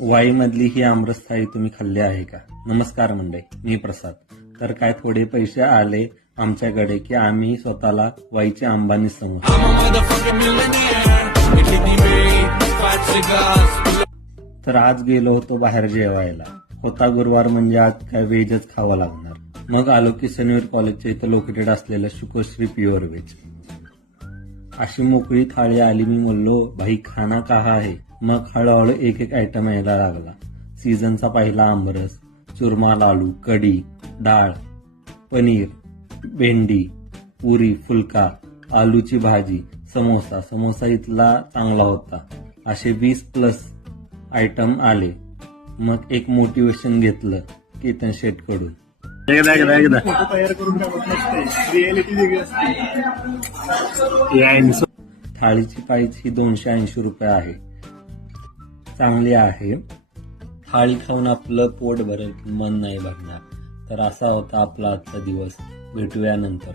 वाईमधली ही आमरस थाळी तुम्ही खाल्ली आहे का? नमस्कार मंडळी, मी प्रसाद. तर काय थोडे पैसे आले आमच्याकडे की आम्ही स्वतःला वाईचे अंबानी समजतो. तर आज गेलो होतो बाहेर जेवायला. होता गुरुवार म्हणजे आज काय व्हेजच खावं लागणार. मग आलो की सनवीर कॉलेजच्या इथं लोकेटेड असलेलं शुकोश्री प्युअर व्हेज. अशी मोकळी थाळी आली. मी बोललो भाई खाना कहा आहे. मग हळूहळू एक एक आयटम यायला लागला. सीझनचा पहिला आमरस, चुरमा लाडू, कढी, डाळ, पनीर, भेंडी, पुरी, फुलका, आलूची भाजी, समोसा इथला चांगला होता. असे 20+ आयटम आले. मग एक मोटिवेशन घेतलं केतन शेट कडून. एकदा फोटो तयार करून ठेवत नसते, रिअलिटी वेगळी असते. थाळीची प्राइस ही 280 रुपये आहे. चांगली आहे. थाळी खाऊन आपलं पोट भरेल, मन नाही भरणार. तर असा होता आपला आजचा दिवस. भेटूया नंतर.